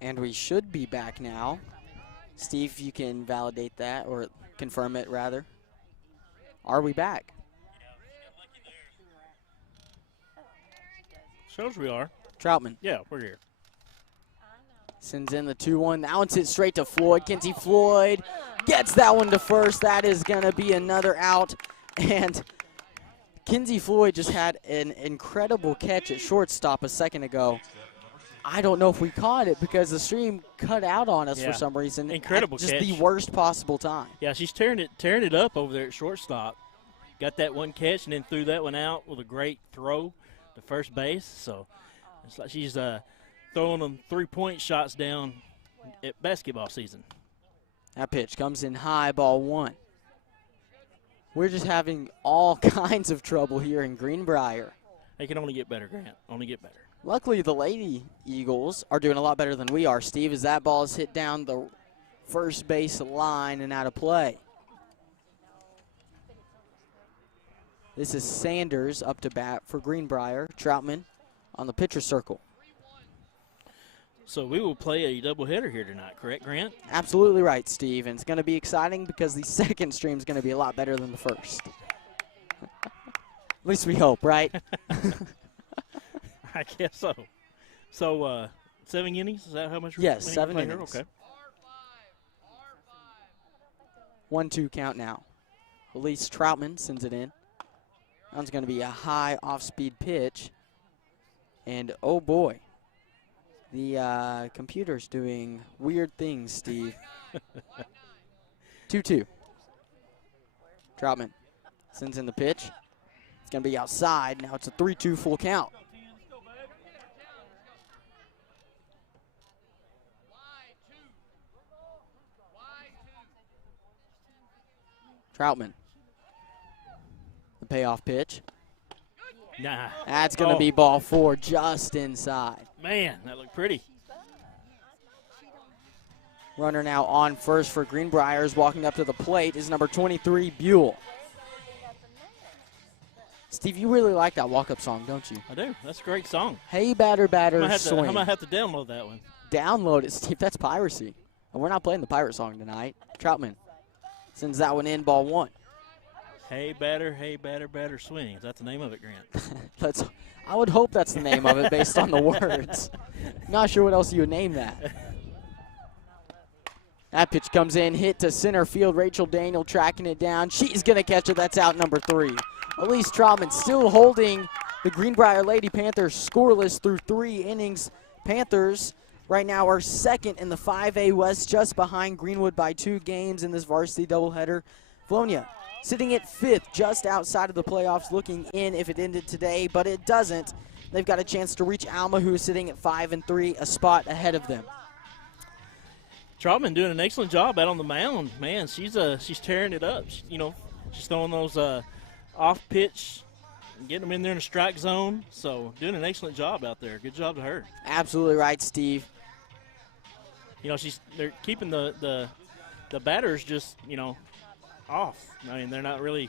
And we should be back now. Steve, you can validate that, or confirm it, rather. Are we back? Shows we are. Troutman. Yeah, we're here. Sends in the 2-1. That one's hit straight to Floyd. Kinsey Floyd gets that one to first. That is going to be another out. And Kinsey Floyd just had an incredible catch at shortstop a second ago. I don't know if we caught it because the stream cut out on us for some reason. Incredible just catch. The worst possible time. Yeah, she's tearing it up over there at shortstop. Got that one catch and then threw that one out with a great throw to first base. So it's like she's throwing them 3-point shots down at basketball season. That pitch comes in high, ball 1. We're just having all kinds of trouble here in Greenbrier. They can only get better, Grant. Only get better. Luckily, the Lady Eagles are doing a lot better than we are, Steve, as that ball is hit down the first base line and out of play. This is Sanders up to bat for Greenbrier. Troutman on the pitcher circle. So we will play a doubleheader here tonight, correct, Grant? Absolutely right, Steve. And it's going to be exciting because the second stream is going to be a lot better than the first. At least we hope, right? I guess so. So 7 innings, is that how much? Yes, 7 innings. Okay. 1-2 count now. Elise Troutman sends it in. That one's going to be a high off-speed pitch. And, oh, boy. The computer's doing weird things, Steve. 2-2. Troutman sends in the pitch. It's going to be outside. Now it's a 3-2 full count. Troutman. The payoff pitch. Nah. That's going to be ball 4 just inside. Man, that looked pretty. Runner now on first for Greenbriers. Walking up to the plate is number 23, Buell. Steve, you really like that walk-up song, don't you? I do. That's a great song. Hey, batter, swing. I'm going to have to download that one. Download it, Steve. That's piracy. And we're not playing the pirate song tonight. Troutman sends that one in, ball 1. Hey, batter, swing. Is that the name of it, Grant? I would hope that's the name of it based on the words. Not sure what else you would name that. That pitch comes in, hit to center field. Rachel Daniel tracking it down. She's going to catch it. That's out number 3. Elise Troutman still holding the Greenbrier Lady Panthers scoreless through 3 innings. Panthers right now are second in the 5A West, just behind Greenwood by 2 games in this varsity doubleheader. Vilonia sitting at 5th, just outside of the playoffs, looking in if it ended today, but it doesn't. They've got a chance to reach Alma, who is sitting at 5-3, a spot ahead of them. Troutman doing an excellent job out on the mound. Man, she's tearing it up. She's throwing those off pitch, getting them in there in the strike zone. So doing an excellent job out there. Good job to her. Absolutely right, Steve. They're keeping the batters just off. I mean, they're not really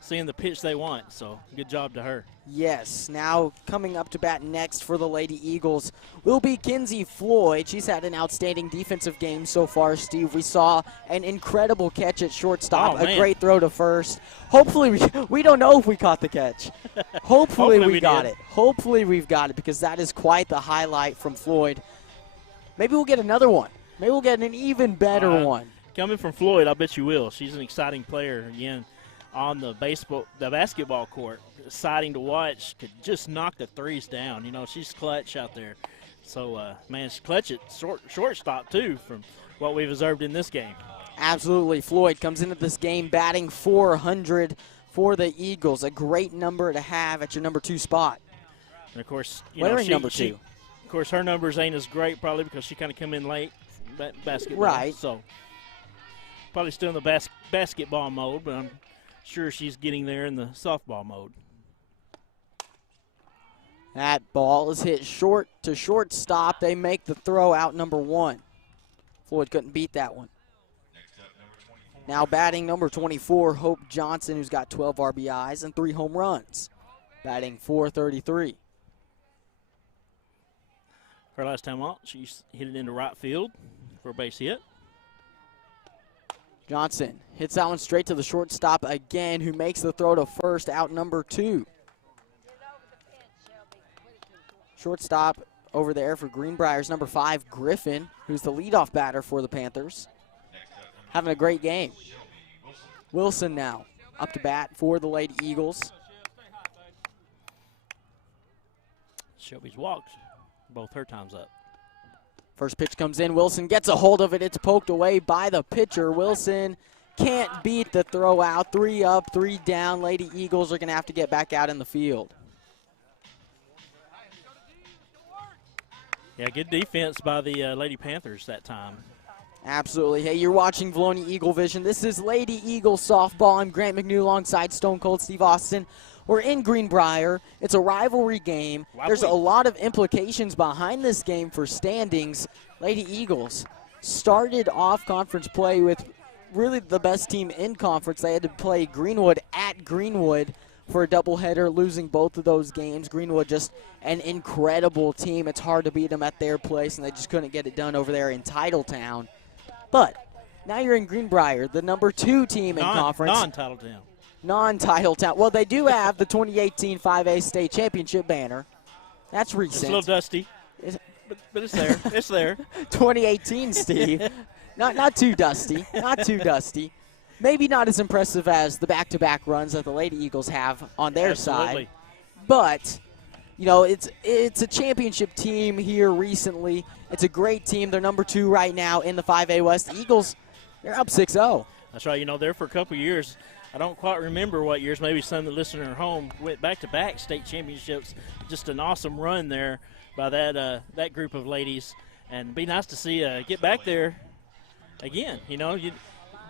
seeing the pitch they want, so good job to her. Yes, now coming up to bat next for the Lady Eagles will be Kinsey Floyd. She's had an outstanding defensive game so far, Steve. We saw an incredible catch at shortstop, a great throw to first. Hopefully, we don't know if we caught the catch. Hopefully we got it. Hopefully we've got it, because that is quite the highlight from Floyd. Maybe we'll get another one. Maybe we'll get an even better one. Coming from Floyd, I bet you will. She's an exciting player, again, on the basketball court. Exciting to watch. Could just knock the threes down. She's clutch out there. So, man, she's clutch at shortstop, too, from what we've observed in this game. Absolutely. Floyd comes into this game batting .400 for the Eagles. A great number to have at your number 2 spot. And, of course, number 2. Of course, her numbers ain't as great probably because she kind of come in late basketball. Right. So, probably still in the basketball mode, but I'm sure she's getting there in the softball mode. That ball is hit short to shortstop. They make the throw out number 1. Floyd couldn't beat that one. Now batting number 24, Hope Johnson, who's got 12 RBIs and 3 home runs. Batting .433. Her last time out, she hit it into right field for a base hit. Johnson hits that one straight to the shortstop again, who makes the throw to first, out number 2. Shortstop over there for Greenbrier's number 5, Griffin, who's the leadoff batter for the Panthers. Having a great game. Wilson now up to bat for the Lady Eagles. Shelby's walked both her times up. First pitch comes in. Wilson gets a hold of it. It's poked away by the pitcher. Wilson can't beat the throw out. 3 up, 3 down. Lady Eagles are going to have to get back out in the field. Yeah, good defense by the Lady Panthers that time. Absolutely. Hey, you're watching Vilonia Eagle Vision. This is Lady Eagle Softball. I'm Grant McNew alongside Stone Cold Steve Austin. We're in Greenbrier. It's a rivalry game. There's a lot of implications behind this game for standings. Lady Eagles started off conference play with really the best team in conference. They had to play Greenwood at Greenwood for a doubleheader, losing both of those games. Greenwood just an incredible team. It's hard to beat them at their place, and they just couldn't get it done over there in Titletown. But now you're in Greenbrier, the number 2 team in conference. Non-Titletown. Non-Titletown. Well, they do have the 2018 5A state championship banner. That's recent. It's a little dusty, but it's there. It's there. 2018, Steve. Not too dusty. Not too dusty. Maybe not as impressive as the back-to-back runs that the Lady Eagles have on their side. But, you know, it's a championship team here recently. It's a great team. They're number 2 right now in the 5A West. The Eagles, they're up 6-0. That's right. You know, there for a couple years. I don't quite remember what years. Maybe some of the listeners at home went back-to-back state championships. Just an awesome run there by that group of ladies. And be nice to see get back there again. You know, you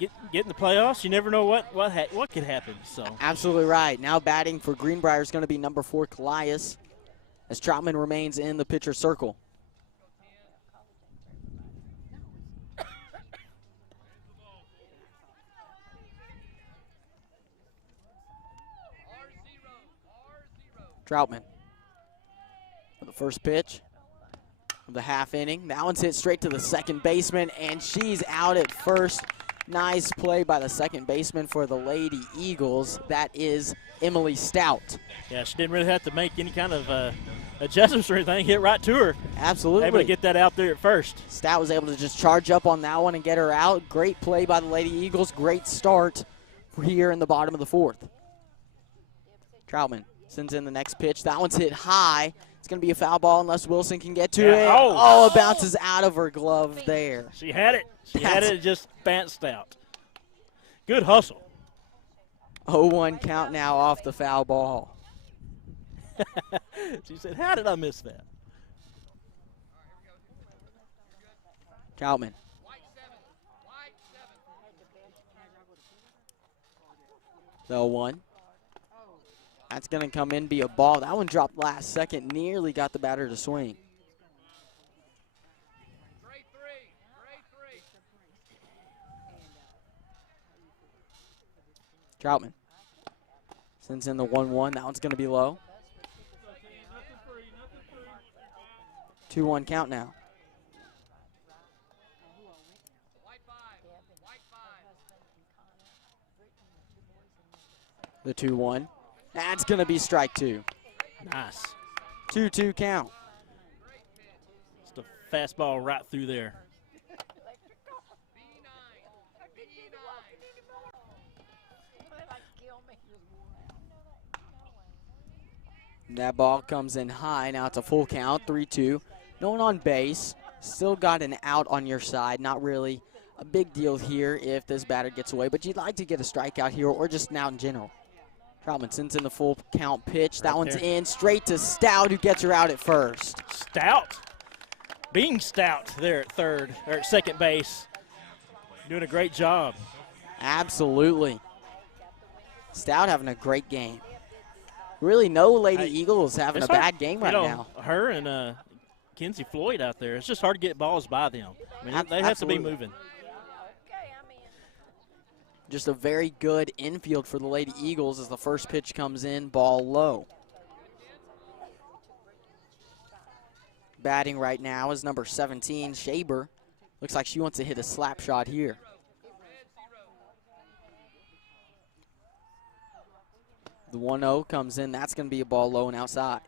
get in the playoffs. You never know what could happen. So absolutely right. Now batting for Greenbrier is going to be number 4, Calias, as Troutman remains in the pitcher circle. Troutman for the first pitch of the half inning. That one's hit straight to the second baseman, and she's out at first. Nice play by the second baseman for the Lady Eagles. That is Emily Stout. Yeah, she didn't really have to make any kind of adjustments or anything. Hit right to her. Absolutely. Able to get that out there at first. Stout was able to just charge up on that one and get her out. Great play by the Lady Eagles. Great start here in the bottom of the 4th. Troutman sends in the next pitch. That one's hit high. It's going to be a foul ball unless Wilson can get to it. Oh, it bounces out of her glove there. She had it. She had it. It just bounced out. Good hustle. 0-1 count now off the foul ball. She said, how did I miss that? Troutman. The 0-1. That's going to come in, be a ball. That one dropped last second, nearly got the batter to swing. Troutman sends in the 1-1. That one's going to be low. 2-1 count now. The 2-1. That's going to be strike 2. Nice. 2-2 count. Just a fastball right through there. That ball comes in high. Now it's a full count, 3-2. No one on base. Still got an out on your side. Not really a big deal here if this batter gets away, but you'd like to get a strikeout here or just an out in general. Troutman sends in the full count pitch. That one's in straight to Stout, who gets her out at first. Stout. Being Stout there at third, or at second base. Doing a great job. Absolutely. Stout having a great game. Really, no Lady Eagles having a bad game right now. Her and Kenzie Floyd out there, it's just hard to get balls by them. I mean, they have to be moving. Just a very good infield for the Lady Eagles as the first pitch comes in, ball low. batting right now is number 17, Shaber. Looks like she wants to hit a slap shot here. The 1-0 comes in. That's going to be a ball low and outside.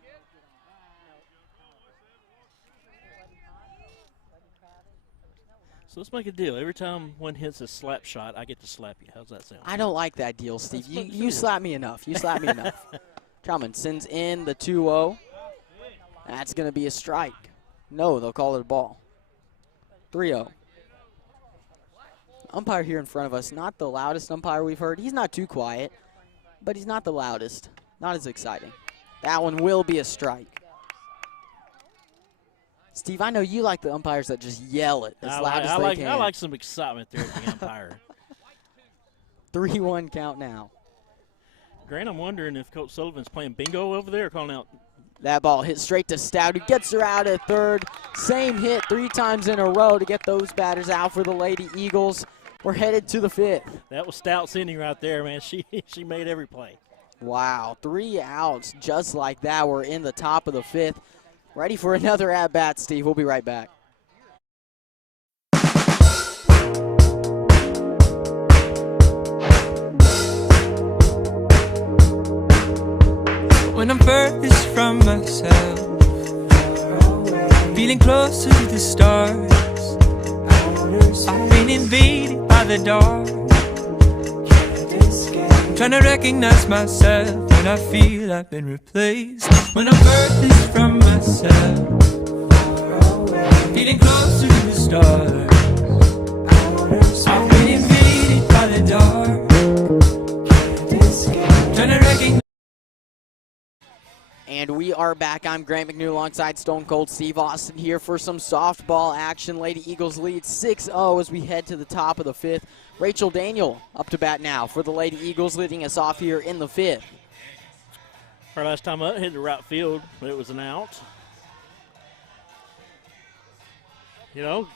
So let's make a deal. Every time one hits a slap shot, I get to slap you. How's that sound? I don't like that deal, Steve. You slap me enough. You slap me enough. Troutman sends in the 2-0. That's going to be a strike. No, they'll call it a ball. 3-0. Umpire here in front of us, not the loudest umpire we've heard. He's not too quiet, but he's not the loudest. Not as exciting. That one will be a strike. Steve, I know you like the umpires that just yell it as loud as they can. I like some excitement there at the umpire. 3-1 count now. Grant, I'm wondering if Coach Sullivan's playing bingo over there or calling out. That ball hit straight to Stout, who gets her out at third. Same hit 3 times in a row to get those batters out for the Lady Eagles. We're headed to the 5th. That was Stout's inning right there, man. She made every play. Wow, 3 outs just like that. We're in the top of the 5th. Ready for another at-bat, Steve. We'll be right back. When I'm furthest from myself, feeling closer to the stars, I've been invaded by the dark, trying to recognize myself when I feel I've been replaced. When I'm furthest from myself, feeling closer to the stars, I've been invaded by the dark, trying to recognize. And we are back. I'm Grant McNew alongside Stone Cold Steve Austin here for some softball action. Lady Eagles lead 6-0 as we head to the top of the 5th. Rachel Daniel up to bat now for the Lady Eagles, leading us off here in the 5th. Her last time up hit the right field, but it was an out. You know,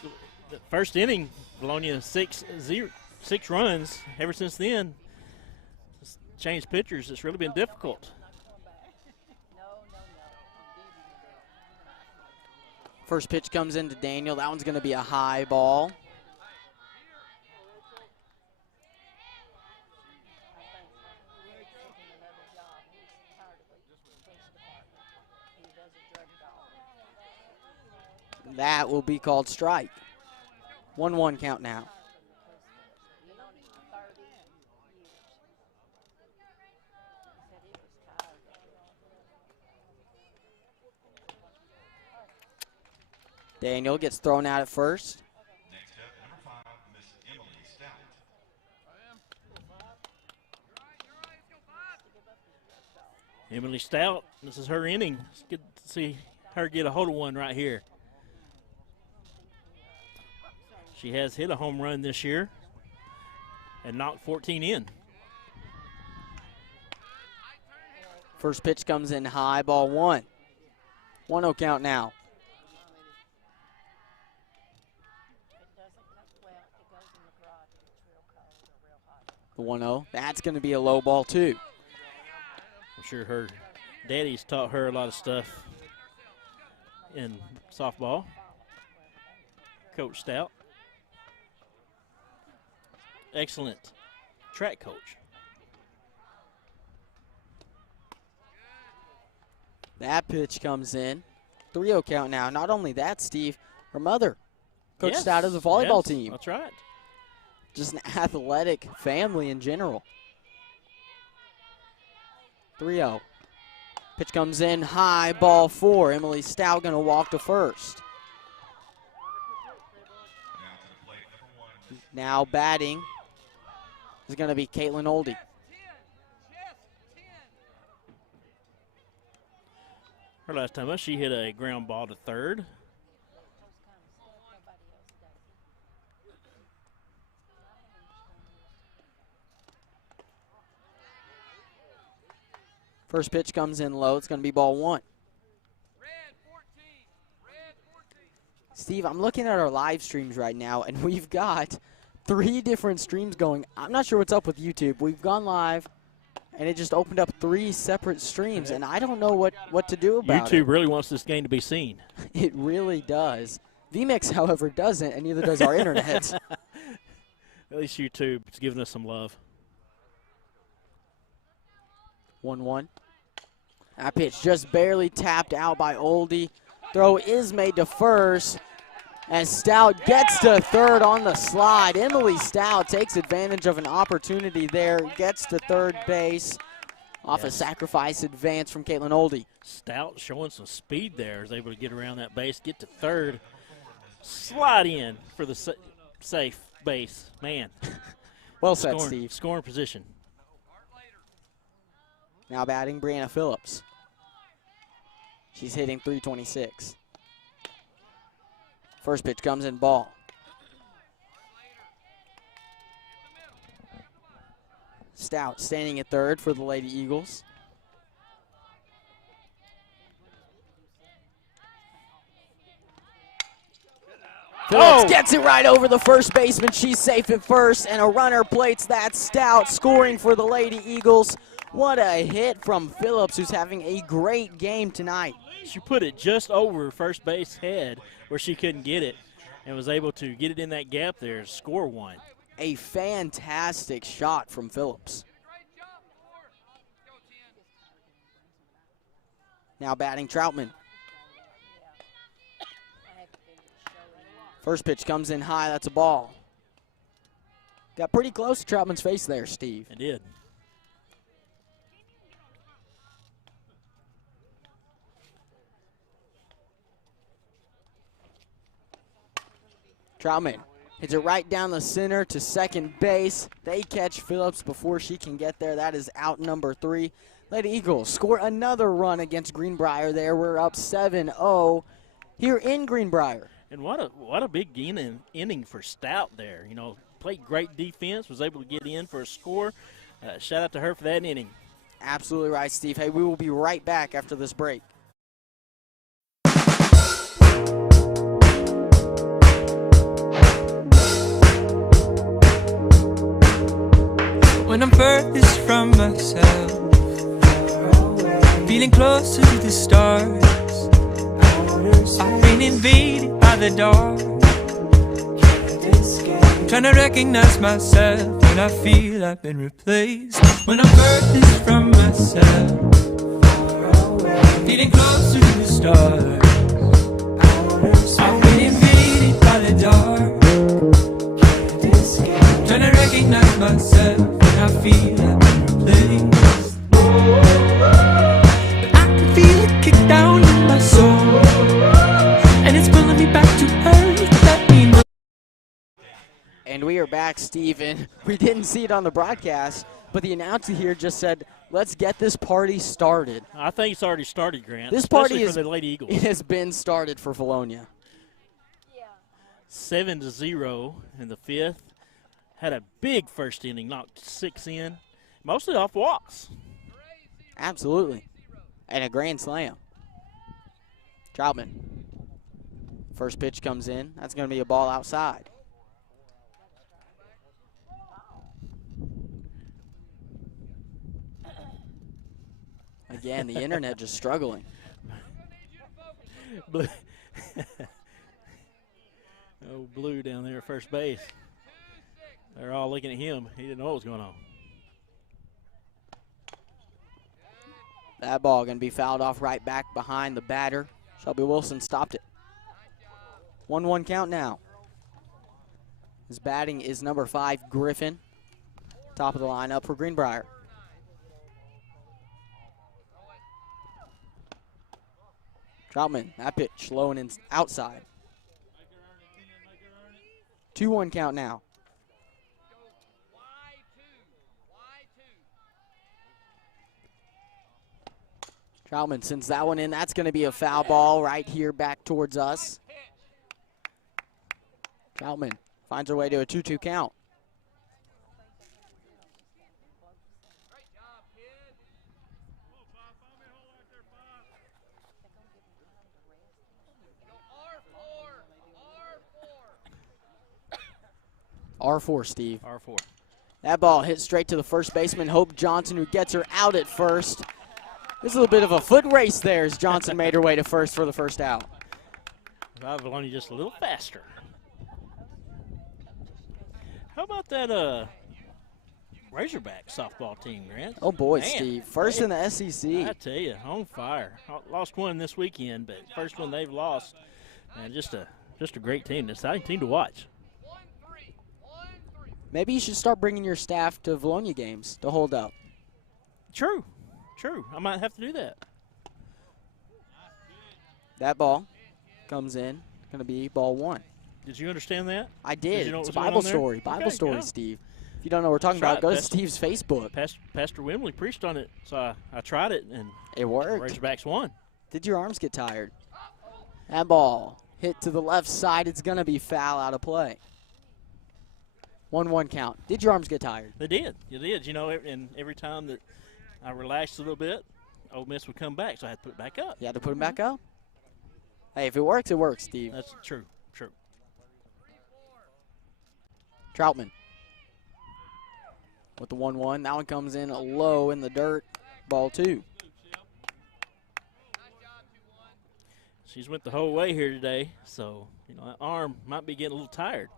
the first inning, Vilonia 6 runs. Ever since then, changed pitchers. It's really been difficult. First pitch comes into Daniel. That one's going to be a high ball. That will be called strike. 1-1 count now. Daniel gets thrown out at first. Next up, number 5, Miss Emily Stout. Emily Stout, this is her inning. It's good to see her get a hold of one right here. She has hit a home run this year and knocked 14 in. First pitch comes in high, ball 1. 1-0 count now. The 1-0. That's going to be a low ball, too. I'm sure her daddy's taught her a lot of stuff in softball. Coach Stout. Excellent track coach. That pitch comes in. 3-0 count now. Not only that, Steve, her mother coached out of the volleyball team. That's right. Just an athletic family in general. 3-0. Pitch comes in high, ball 4. Emily Stout going to walk to first. Now batting is going to be Caitlin Oldie. Her last time up, she hit a ground ball to third. First pitch comes in low. It's going to be ball 1. Steve, I'm looking at our live streams right now, and we've got 3 different streams going. I'm not sure what's up with YouTube. We've gone live and it just opened up 3 separate streams, and I don't know what to do about YouTube it. really wants this game to be seen. It really does. VMix, however, doesn't, and neither does our internet. At least YouTube is giving us some love. 1-1. That pitch just barely tapped out by Oldie. Throw is made to first, and Stout gets to third on the slide. Emily Stout takes advantage of an opportunity there, gets to third base off a sacrifice advance from Caitlin Oldie. Stout showing some speed there, is able to get around that base, get to third, slide in for the safe base. Man. Well said, Steve. Scoring position. Now batting Brianna Phillips. She's hitting .326. First pitch comes in, ball. Stout standing at third for the Lady Eagles. Phillips gets it right over the first baseman. She's safe at first, and a runner plates that. Stout scoring for the Lady Eagles. What a hit from Phillips, who's having a great game tonight. She put it just over first base head where she couldn't get it and was able to get it in that gap there and score one. A fantastic shot from Phillips. Now batting Troutman. First pitch comes in high, that's a ball. Got pretty close to Troutman's face there, Steve. It did. Troutman hits it right down the center to second base. They catch Phillips before she can get there. That is out number 3. Lady Eagles score another run against Greenbrier there. We're up 7-0 here in Greenbrier. And what a big inning for Stout there. You know, played great defense, was able to get in for a score. Shout out to her for that inning. Absolutely right, Steve. Hey, we will be right back after this break. When I'm furthest from myself, feeling closer to the stars, I've been invaded by the dark, trying to recognize myself when I feel I've been replaced. When I'm furthest from myself, feeling closer to the stars, I've been invaded by the dark, trying to recognize myself when I feel I've been replaced. But I can feel it kick down in my soul, and it's pulling me back to earth. Let me know. And we are back, Steven. We didn't see it on the broadcast, but the announcer here just said, let's get this party started. I think it's already started, Grant. This party for the Lady Eagles. It has been started for Vilonia. 7-0 in the 5th. Had a big first inning, knocked 6 in, mostly off walks. Absolutely. And a grand slam. Troutman. First pitch comes in. That's going to be a ball outside. Again, the internet just struggling. Blue down there at first base. They're all looking at him. He didn't know what was going on. That ball going to be fouled off right back behind the batter. Shelby Wilson stopped it. 1-1 count now. His batting is number 5, Griffin. Top of the lineup for Greenbrier. Troutman, that pitch low and outside. 2-1 count now. Troutman sends that one in. That's going to be a foul ball right here back towards us. Troutman finds her way to a 2-2 count. R4, Steve. R4. That ball hit straight to the first baseman, Hope Johnson, who gets her out at first. There's a little bit of a foot race there as Johnson made her way to first for the first out. Vilonia just a little faster. How about that Razorback softball team, Grant? Oh, boy, Man, Steve. First in the SEC. I tell you, on fire. Lost one this weekend, but first one they've lost. And just a great team. An exciting team to watch. Maybe you should start bringing your staff to Vilonia games to hold up. True. I might have to do that. That ball comes in. Going to be ball 1. Did you understand that? I did. You know It's a what was Bible going on there? story. Bible Okay, story, yeah. Steve. If you don't know what we're talking That's about, right. go to Steve's Facebook. Pastor Wimley preached on it, so I tried it, and It worked. Razorbacks won. Did your arms get tired? That ball hit to the left side. It's going to be foul out of play. 1-1 count. Did your arms get tired? They did. You did. You know, and every time that I relaxed a little bit, Ole Miss would come back, so I had to put it back up. You had to put them back up? Hey, if it works, Steve. That's true. Troutman with the 1-1. That one comes in low in the dirt. Ball 2. She's went the whole way here today, so, you know, that arm might be getting a little tired.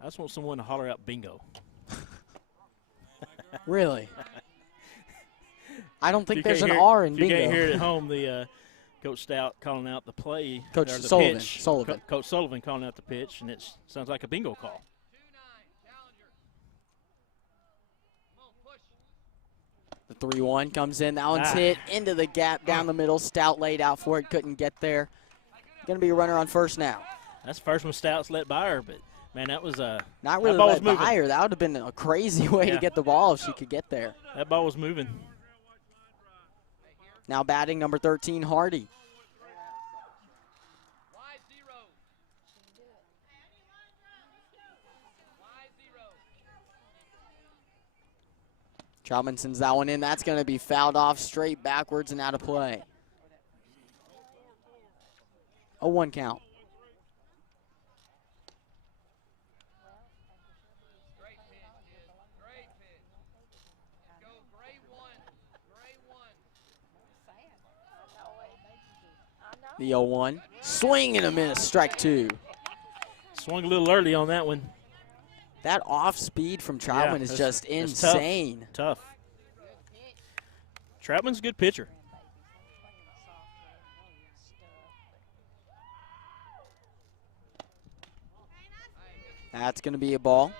I just want someone to holler out bingo. Really? I don't think You there's can't an hear- R in if you bingo. can't hear it at home, the Coach Stout calling out the play. Coach or the Sullivan, pitch. Sullivan. Coach Sullivan calling out the pitch, and it sounds like a bingo call. The 3-1 comes in. That one's Ah. hit into the gap down the middle. Stout laid out for it. Couldn't get there. Going to be a runner on first now. That's the first one Stout's let by her, but, man, that was Not that really ball led was moving. by her. That would have been a crazy way to Yeah. get the ball if she could get there. That ball was moving. Now batting number 13, Hardy. Troutman sends that one in. That's going to be fouled off straight backwards and out of play. A 1 count. The 0-1. Swing and a miss. Strike 2. Swung a little early on that one. That off speed from Troutman is that's- just that's tough. insane. Tough. Troutman's a good pitcher. That's going to be a ball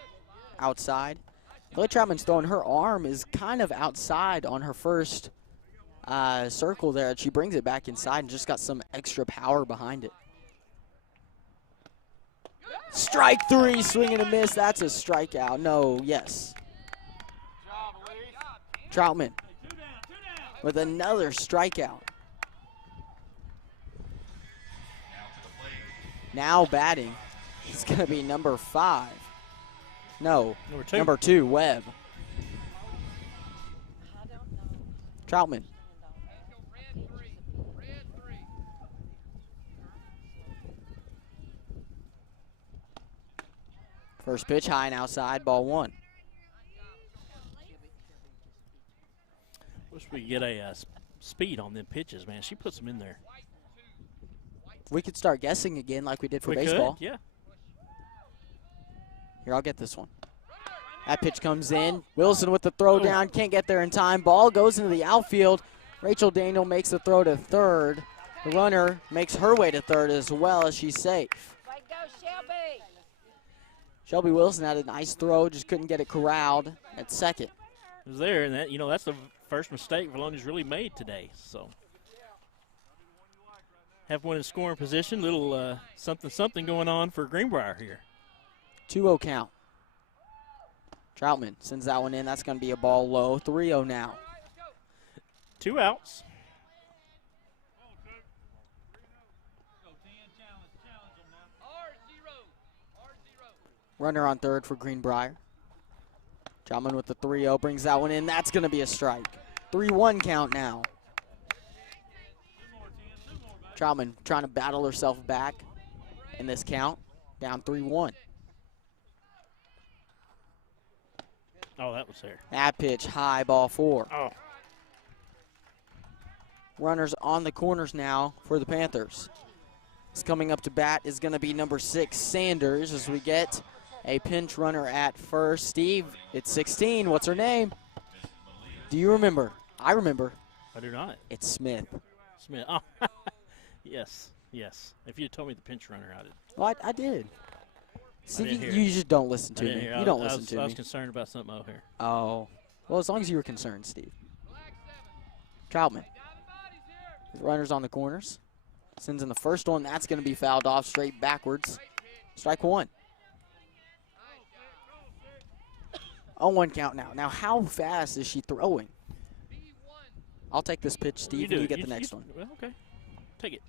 outside. Lily Troutman's throwing her arm is kind of outside on her first circle there. She brings it back inside and just got some extra power behind it. Strike 3, swing and a miss. That's a strikeout. No, yes. Troutman with another strikeout. Now batting. It's going to be number 5. No, Number 2. Webb. Troutman. First pitch high and outside, ball 1. Wish we could get a speed on them pitches, man. She puts them in there. We could start guessing again like we did for We baseball. could, yeah. Here, I'll get this one. That pitch comes in. Wilson with the throw down. Can't get there in time. Ball goes into the outfield. Rachel Daniel makes the throw to third. The runner makes her way to third as well as she's safe. Way to go, Shelby. Shelby Wilson had a nice throw, just couldn't get it corralled at second. It was there, and that, you know, that's the first mistake Vilonia's really made today. So have one in scoring position. Little something going on for Greenbrier here. 2-0 count. Troutman sends that one in. That's going to be a ball low. 3-0 now. 2 outs. Runner on third for Greenbrier. Troutman with the 3-0 brings that one in. That's going to be a strike. 3-1 count now. Troutman trying to battle herself back in this count. down 3-1. Oh, that was there. That pitch high, ball 4. Oh. Runners on the corners now for the Panthers. It's coming up to bat is going to be number 6, Sanders, as we get a pinch runner at first. Steve, it's 16. What's her name? Do you remember? I remember. I do not. It's Smith. Smith. Oh, yes, yes. If you had told me the pinch runner, I did. Well, I did. Steve, didn't hear you it. just don't listen to I didn't me. hear. You don't I listen was, to I was me. concerned about something over here. Oh. Well, as long as you were concerned, Steve. Troutman. Runners on the corners. Sends in the first one. That's going to be fouled off straight backwards. Strike 1. 0-1 count now. Now, how fast is she throwing? I'll take this pitch, Steve, and you get the next one. Well, okay. Take it.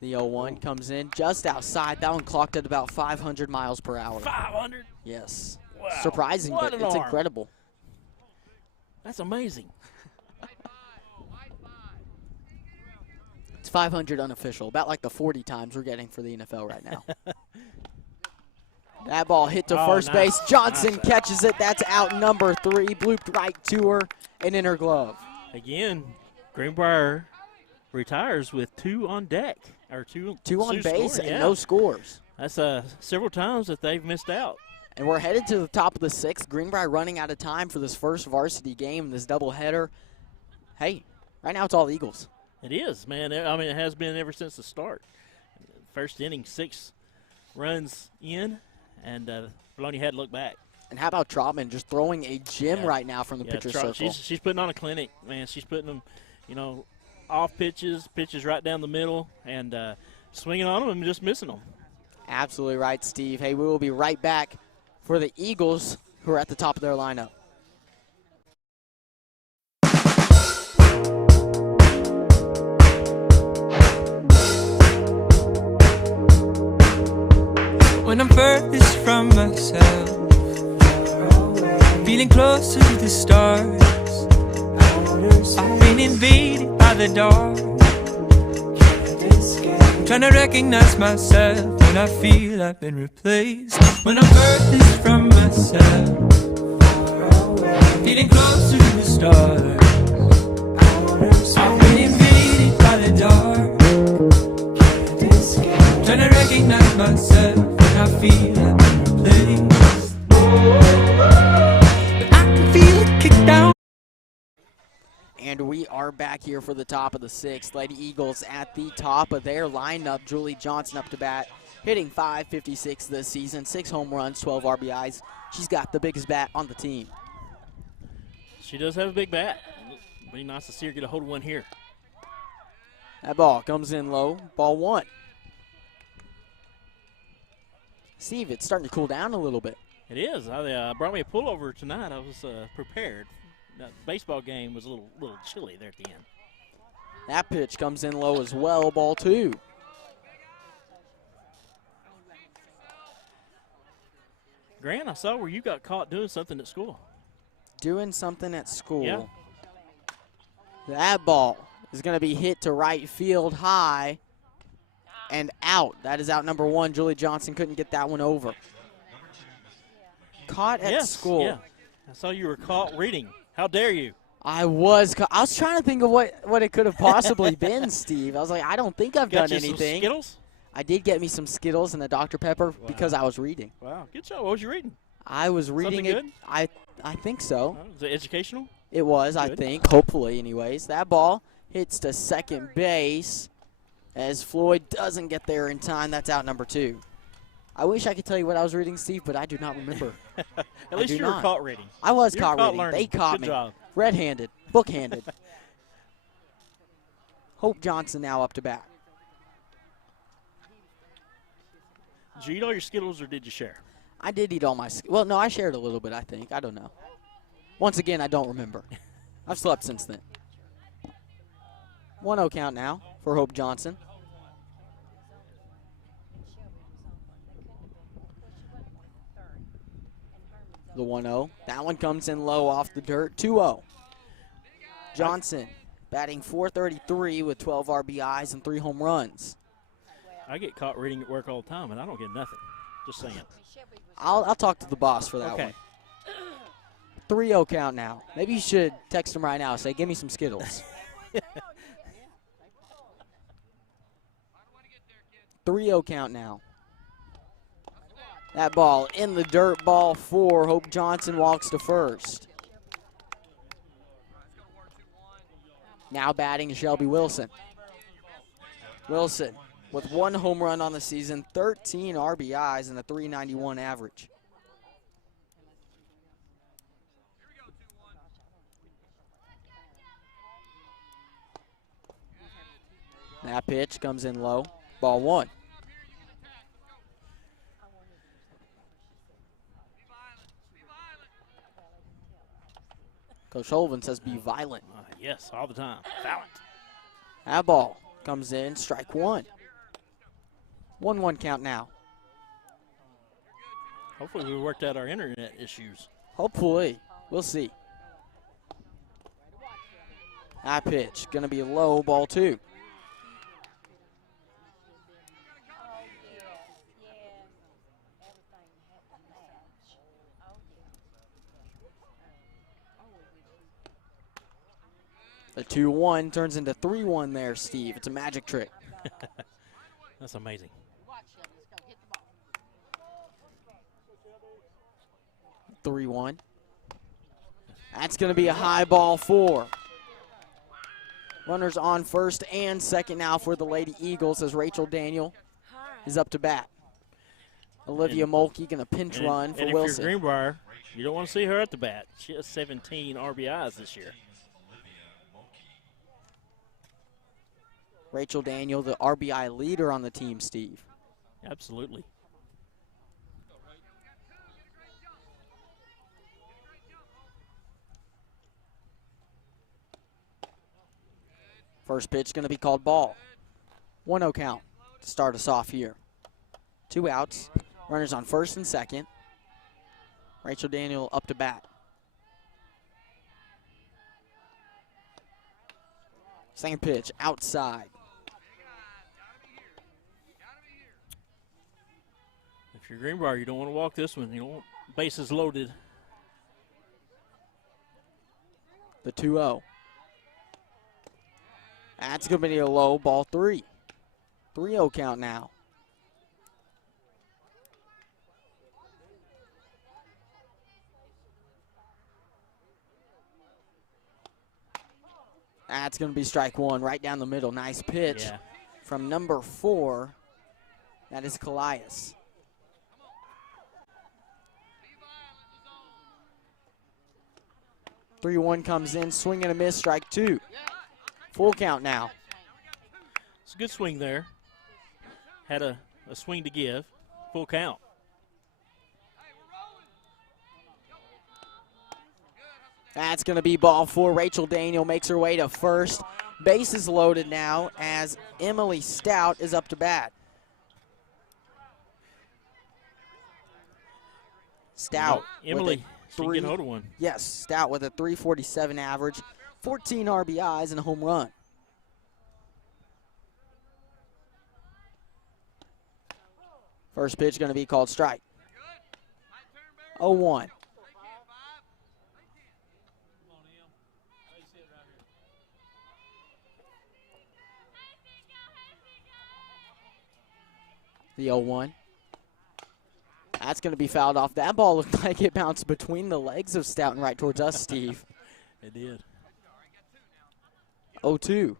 The 0-1 comes in just outside. That one clocked at about 500 miles per hour. 500? Yes. Wow. Surprising, What but an it's arm. incredible. That's amazing. It's 500 unofficial, about like the 40 times we're getting for the NFL right now. That ball hit to first nice. base. Johnson Nice. catches it. That's out number 3. Blooped right to her and in her glove. Again, Greenbrier retires with 2 on deck. Or two on base scoring, and yeah. no scores. That's several times that they've missed out. And we're headed to the top of the 6th. Greenbrier running out of time for this first varsity game, this doubleheader. Hey, right now it's all Eagles. It is, man. I mean, it has been ever since the start. First inning, 6 runs in, and Vilonia had to look back. And how about Trotman just throwing a gem right now from the pitcher's circle? She's putting on a clinic, man. She's putting them, off pitches right down the middle, and swinging on them and just missing them. Absolutely right, Steve. Hey, we will be right back for the Eagles, who are at the top of their lineup. When I'm furthest from myself, feeling closer to the stars, I've been invaded by the dark, trying to recognize myself when I feel I've been replaced. When I'm furthest from myself, feeling closer to the stars, I've been invaded by the dark, trying to recognize myself when I feel I've been replaced. But I can feel it kick down. And we are back here for the top of the 6th. Lady Eagles at the top of their lineup. Julie Johnson up to bat, hitting .556 this season, 6 home runs, 12 RBIs. She's got the biggest bat on the team. She does have a big bat. It'd be nice to see her get a hold of one here. That ball comes in low, ball 1. Steve, it's starting to cool down a little bit. It is. I brought me a pullover tonight. I was prepared. That baseball game was a little chilly there at the end. That pitch comes in low as well, ball 2. Grant, I saw where you got caught doing something at school. Doing something at school. Yeah. That ball is going to be hit to right field high and out. That is out number 1. Julie Johnson couldn't get that one over. Caught at school. Yeah. I saw you were caught reading. How dare you? I was trying to think of what it could have possibly been, Steve. I was like, I don't think I've Got done you anything. some Skittles? I did get me some Skittles and a Dr. Pepper because I was reading. Wow. Good job. What was you reading? I was reading Something it. good? I think so. Oh, is it educational? It was, I Good. think, hopefully anyways. That ball hits to second base as Floyd doesn't get there in time. That's out number 2. I wish I could tell you what I was reading, Steve, but I do not remember. At least do you were not. caught reading. I was You were caught caught reading. learning. They caught Good me. job. Red-handed, book-handed. Hope Johnson now up to bat. Did you eat all your Skittles or did you share? I did eat all my well, no, I shared a little bit, I think. I don't know. Once again, I don't remember. I've slept since then. 1-0 count now for Hope Johnson. The 1-0. That one comes in low off the dirt. 2-0. Johnson batting .433 with 12 RBIs and 3 home runs. I get caught reading at work all the time, and I don't get nothing. Just saying. I'll talk to the boss for that Okay. one. 3-0 count now. Maybe you should text him right now. Say, give me some Skittles. 3-0 count now. That ball in the dirt, ball 4. Hope Johnson walks to first. Now batting Shelby Wilson. Wilson with 1 home run on the season, 13 RBIs, and a .391 average. That pitch comes in low. Ball 1. Coach Holven says be violent. Yes, all the time. Violent. That ball comes in, strike 1. 1-1 count now. Hopefully we worked out our internet issues. Hopefully. We'll see. That pitch going to be low, ball 2. The 2-1 turns into 3-1 there, Steve. It's a magic trick. That's amazing. 3-1. That's going to be a high ball 4. Runners on first and second now for the Lady Eagles as Rachel Daniel is up to bat. Olivia Mulkey going to pinch run for and Wilson. If you're Greenbrier, you don't want to see her at the bat. She has 17 RBIs this year. Rachel Daniel, the RBI leader on the team, Steve. Absolutely. First pitch going to be called ball. 1-0 count to start us off here. 2 outs. Runners on first and second. Rachel Daniel up to bat. Second pitch outside. If you're Greenbrier, you don't want to walk this one. You don't want bases loaded. The 2-0. That's going to be a low, ball 3. 3-0 count now. That's going to be strike 1 right down the middle. Nice pitch from number 4. That is Callias. Three 3-1 comes in, swing and a miss, strike 2. Full count now. It's a good swing there. Had a swing to give. Full count. That's going to be ball 4. Rachel Daniel makes her way to first. Base is loaded now as Emily Stout is up to bat. Stout. Emily, she can get hold of one. Yes, Stout with a .347 average, 14 RBIs and a home run. First pitch going to be called strike. 0-1. The 0-1. That's going to be fouled off. That ball looked like it bounced between the legs of Stout and right towards us, Steve. It did. 0-2.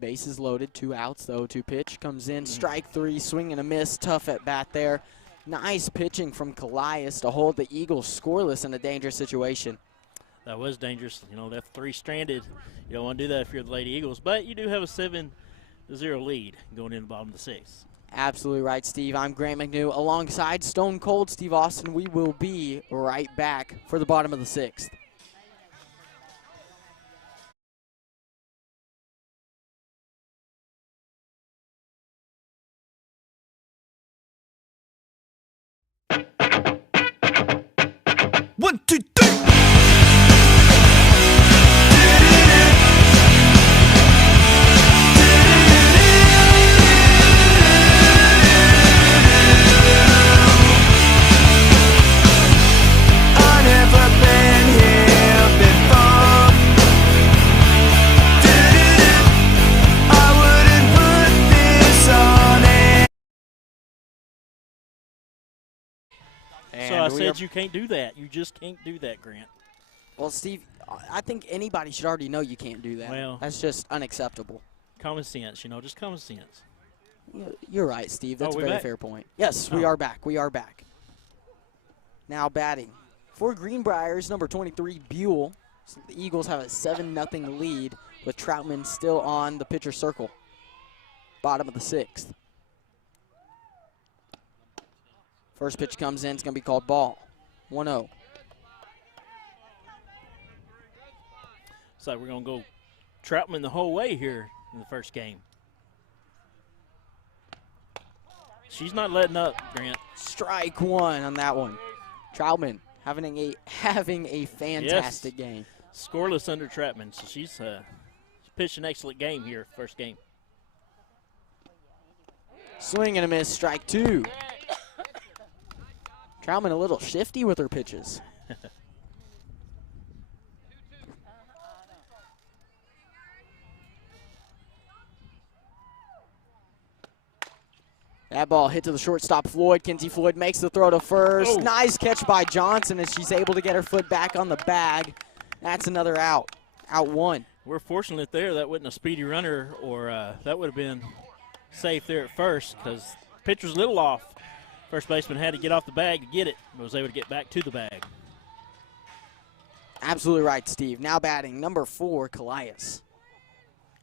Bases loaded, 2 outs. The 0-2 pitch comes in. Strike 3, swing and a miss. Tough at bat there. Nice pitching from Callias to hold the Eagles scoreless in a dangerous situation. That was dangerous. You know, that 3 stranded. You don't want to do that if you're the Lady Eagles, but you do have a 7-0 lead going in the bottom of the 6th. Absolutely right, Steve. I'm Grant McNew alongside Stone Cold Steve Austin. We will be right back for the bottom of the 6th. 1, 2, 3. I've never been here before. I wouldn't put this on it. And So I we said are- you can't do that. You just can't do that, Grant. Well, Steve, I think anybody should already know you can't do that. Well- That's just unacceptable. Common sense, just common sense. You're right, Steve. That's Oh, a we very back? fair point. Yes, we Oh. are back. We are back. Now for Greenbrier's number 23, Buell. So the Eagles have a 7-0 lead with Troutman still on the pitcher circle. Bottom of the 6th. First pitch comes in. It's going to be called ball. 1-0. So we're going to go Troutman the whole way here in the first game. She's not letting up, Grant. Strike one on that one. Troutman having a fantastic game. Scoreless under Troutman, so she's pitched an excellent game here, first game. Swing and a miss, strike 2. Troutman a little shifty with her pitches. That ball hit to the shortstop, Floyd. Kinsey Floyd makes the throw to first. Oh. Nice catch by Johnson as she's able to get her foot back on the bag. That's another out. Out 1. We're fortunate there. That wasn't a speedy runner, or that would have been safe there at first because pitcher was a little off. First baseman had to get off the bag to get it, but was able to get back to the bag. Absolutely right, Steve. Now batting, number 4, Callias.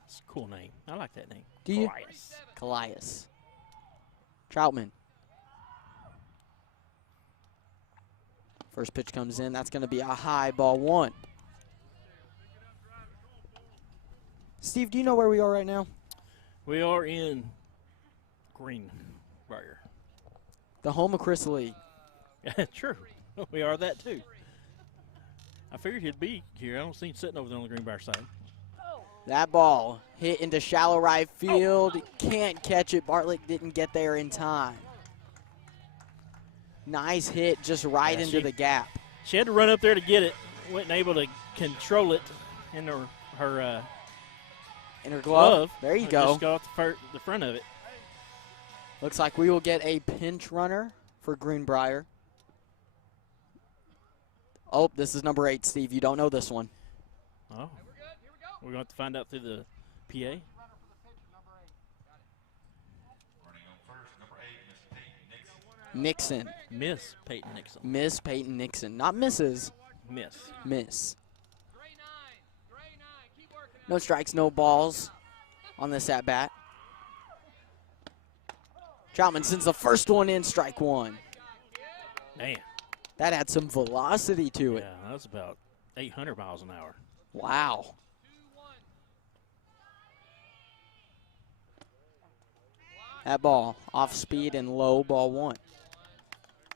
It's a cool name. I like that name. Do you? Elias. Callias. Troutman. First pitch comes in. That's going to be a high ball 1. Steve, do you know where we are right now? We are in Greenbrier. The home of Chris Lee. True. We are that too. I figured he'd be here. I don't see him sitting over there on the Greenbrier side. That ball hit into shallow right field. Can't catch it. Bartlett didn't get there in time. Nice hit just right Yeah, into the gap. She had to run up there to get it. Wasn't able to control it in her In her glove. glove. There you It go. Just got off the front of it. Looks like we will get a pinch runner for Greenbrier. Oh, this is number 8, Steve. You don't know this one. Oh. We're going to have to find out through the PA. Running on first, number 8, Miss Peyton Nixon. Nixon. Miss Peyton Nixon. Miss Peyton Nixon. Not Mrs. Miss. Miss. No strikes, no balls on this at bat. Troutman sends the first one in, strike 1. Man. That had some velocity to it. Yeah, that was about 800 miles an hour. Wow. That ball off speed and low, ball 1.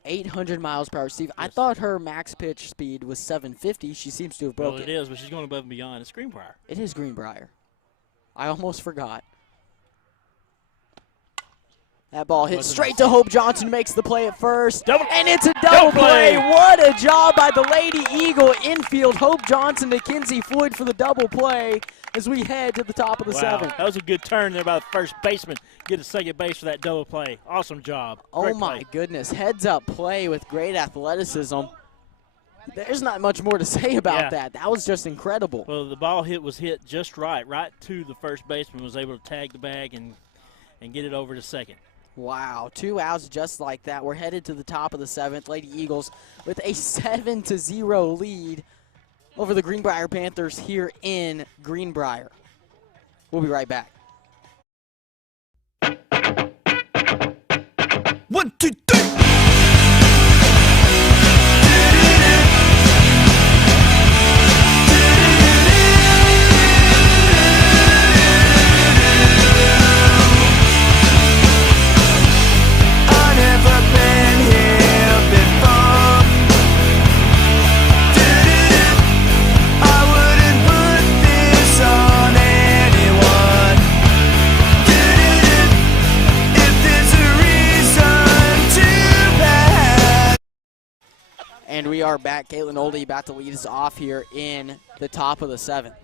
800 miles per hour. Steve, I Yes. thought her max pitch speed was 750. She seems to have broke Well, it is, but she's going above and beyond. It's Greenbrier. It is Greenbrier. I almost forgot. That ball hits Wasn't straight it? to Hope Johnson, makes the play at first. Double- And it's a double play. play. What a job by the Lady Eagle infield. Hope Johnson to Kinsey Floyd for the double play as we head to the top of the Wow, 7th. that was a good turn there by the first baseman. Get to second base for that double play. Awesome job. Oh Great my play. goodness. Heads up play with great athleticism. There's not much more to say about Yeah. that. That was just incredible. Well, the ball was hit just right to the first baseman. Was able to tag the bag and get it over to second. Wow, 2 outs just like that. We're headed to the top of the 7th. Lady Eagles with a 7-0 lead over the Greenbrier Panthers here in Greenbrier. We'll be right back. 1, 2, 3. I've never been here before. And we are back. Caitlin Oldie about to lead us off here in the top of the 7th.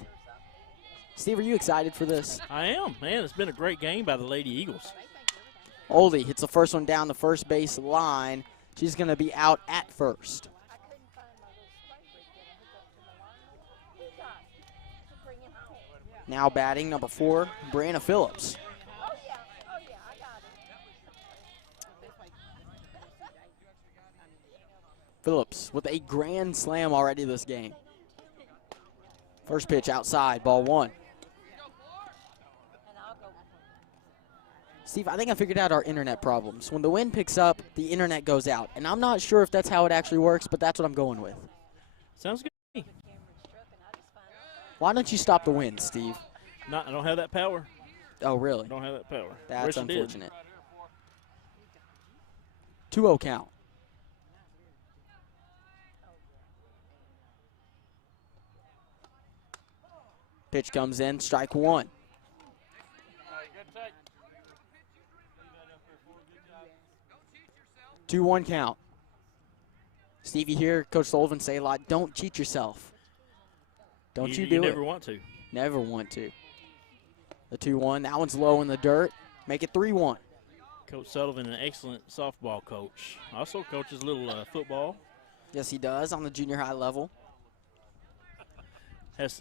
Steve, are you excited for this? I am, man. It's been a great game by the Lady Eagles. Oldie hits the first one down the first base line. She's going to be out at first. Now batting, number 4, Brianna Phillips. Phillips with a grand slam already this game. First pitch outside, ball 1. Steve, I think I figured out our internet problems. When the wind picks up, the internet goes out. And I'm not sure if that's how it actually works, but that's what I'm going with. Sounds good to me. Why don't you stop the wind, Steve? I don't have that power. Oh, really? I don't have that power. That's Wish I did. unfortunate. 2-0 count. Pitch comes in, strike 1. 2-1 count. Steve, you hear Coach Sullivan say a lot, don't cheat yourself. Don't you do it. You never want to. Never want to. The 2-1, that one's low in the dirt. Make it 3-1. Coach Sullivan, an excellent softball coach. Also coaches a little football. Yes, he does on the junior high level. Has,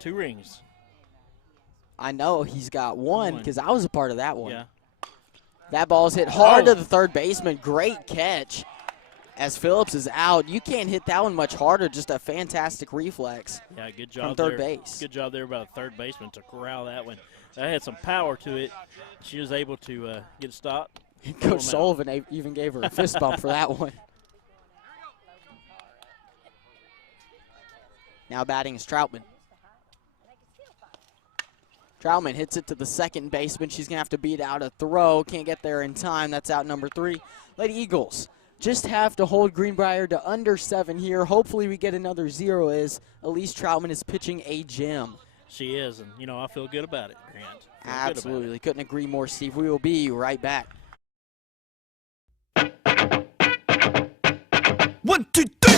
2 rings? I know he's got one because I was a part of that one. Yeah. That ball's hit hard to the third baseman. Great catch. As Phillips is out, you can't hit that one much harder. Just a fantastic reflex. Yeah, good job from third there. base. Good job there by the third baseman to corral that one. That had some power to it. She was able to get it stopped. Coach Sullivan even gave her a fist bump for that one. Now batting is Troutman. Troutman hits it to the second baseman. She's going to have to beat out a throw. Can't get there in time. That's out number 3. Lady Eagles just have to hold Greenbrier to under 7 here. Hopefully we get another 0 as Elise Troutman is pitching a gem. She is, and, you know, I feel good about it, Grant. Absolutely. Couldn't agree more, Steve. We will be right back. 1, 2, 3.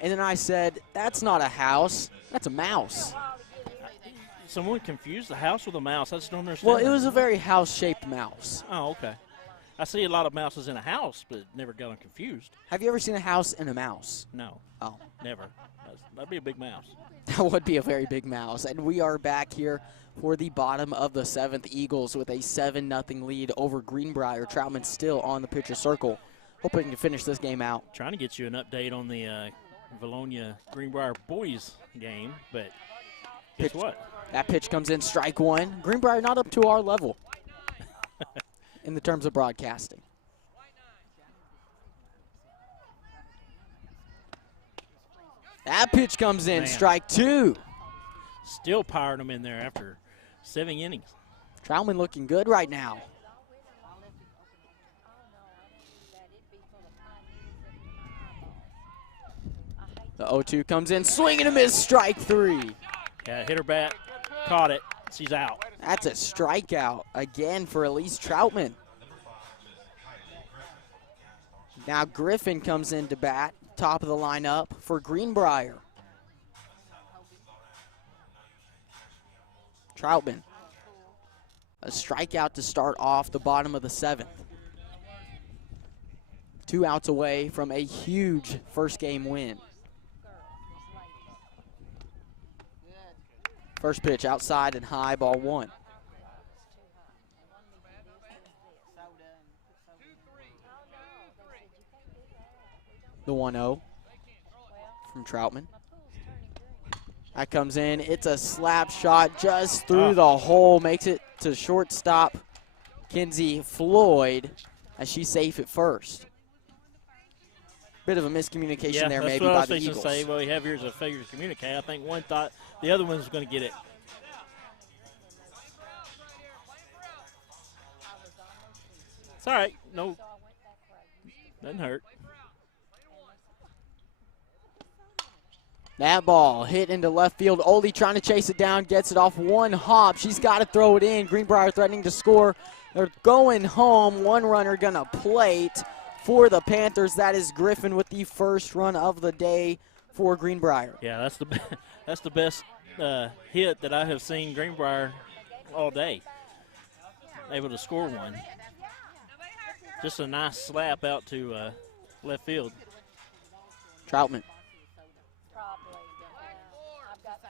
And then I said, that's not a house, that's a mouse. Someone confused the house with a mouse. I just don't understand. Well, it was a very house-shaped mouse. Oh, okay. I see a lot of mouses in a house, but never got them confused. Have you ever seen a house and a mouse? No. Oh. Never. That'd be a big mouse. That would be a very big mouse. And we are back here for the bottom of the 7th. Eagles with a 7-0 lead over Greenbrier. Troutman still on the pitcher circle. Hoping to finish this game out. Trying to get you an update on the Vilonia Greenbrier boys game, but guess what? That pitch comes in, strike 1. Greenbrier not up to our level in the terms of broadcasting. That pitch comes in, strike 2. Still powering them in there after 7 innings. Troutman looking good right now. The 0-2 comes in, swing and a miss, strike 3. Yeah, hit her bat, caught it, she's out. That's a strikeout again for Elise Troutman. Now Griffin comes in to bat, top of the lineup for Greenbrier. Troutman, a strikeout to start off the bottom of the 7th. 2 outs away from a huge first game win. First pitch outside and high, ball 1. The 1-0 from Troutman. That comes in. It's a slap shot just through the hole. Makes it to shortstop Kinsey Floyd as she's safe at first. Bit of a miscommunication there maybe by the Eagles. Say, well, we have here is a failure to communicate. I think one thought the other one was going to get it. It's all right. No, doesn't hurt. That ball hit into left field. Oli trying to chase it down, gets it off one hop. She's got to throw it in. Greenbrier threatening to score. They're going home. One runner going to plate for the Panthers. That is Griffin with the first run of the day for Greenbrier. Yeah, that's the best hit that I have seen Greenbrier all day. Able to score one. Just a nice slap out to left field. Troutman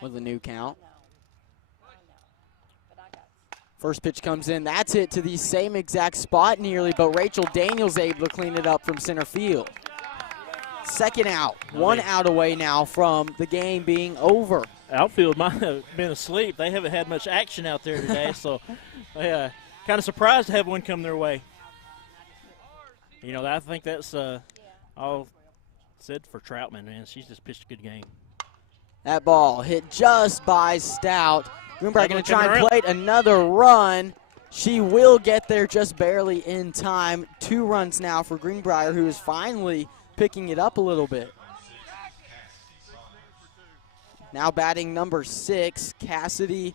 with a new count. First pitch comes in. That's hit to the same exact spot nearly, but Rachel Daniels able to clean it up from center field. Second out. One out away now from the game being over. Outfield might have been asleep. They haven't had much action out there today, so they kind of surprised to have one come their way. You know, I think that's all said for Troutman, man. She's just pitched a good game. That ball hit just by Stout. Greenbrier going to try and plate another run. She will get there just barely in time. 2 runs now for Greenbrier, who is finally picking it up a little bit. Now batting number 6, Cassidy.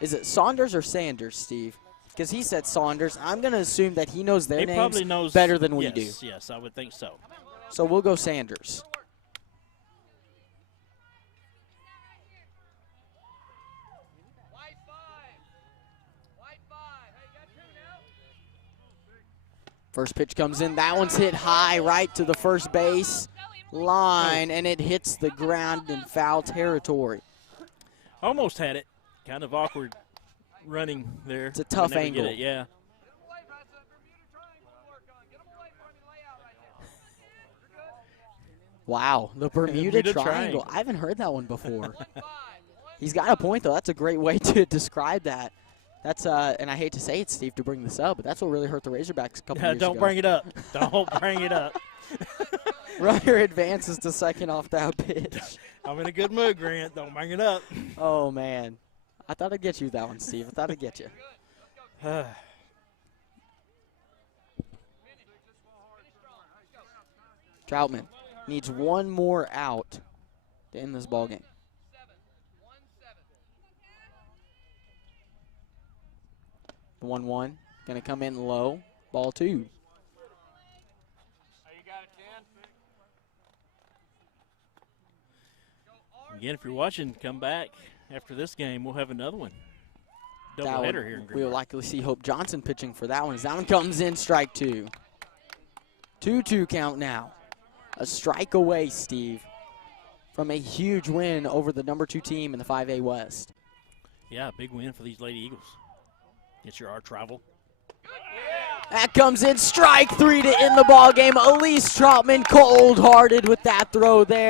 Is it Saunders or Sanders, Steve? Because he said Saunders. I'm going to assume that he knows their names probably knows better than we do. Yes, I would think so. So we'll go Sanders. First pitch comes in. That one's hit high right to the first base line, and it hits the ground in foul territory. Almost had it. Kind of awkward running there. It's a tough angle. Get it, yeah. Wow, the Bermuda Triangle. I haven't heard that one before. He's got a point, though. That's a great way to describe that. That's and I hate to say it, Steve, to bring this up, but that's what really hurt the Razorbacks a couple years ago. Don't bring it up. Don't bring it up. Runner advances to second off that pitch. I'm in a good mood, Grant. Don't bring it up. Oh, man. I thought I'd get you that one, Steve. I thought I'd get you. Troutman needs one more out to end this ball game. 1-1, going to come in low. Ball 2. Again, if you're watching, come back after this game. We'll have another one. Double header here in Greenbrier. We'll likely see Hope Johnson pitching for that one. As that one comes in, strike 2. 2-2 count now. A strike away, Steve, from a huge win over the number 2 team in the 5A West. Yeah, big win for these Lady Eagles. It's your art rival. That comes in, strike 3 to end the ball game. Elise Troutman cold-hearted with that throw there.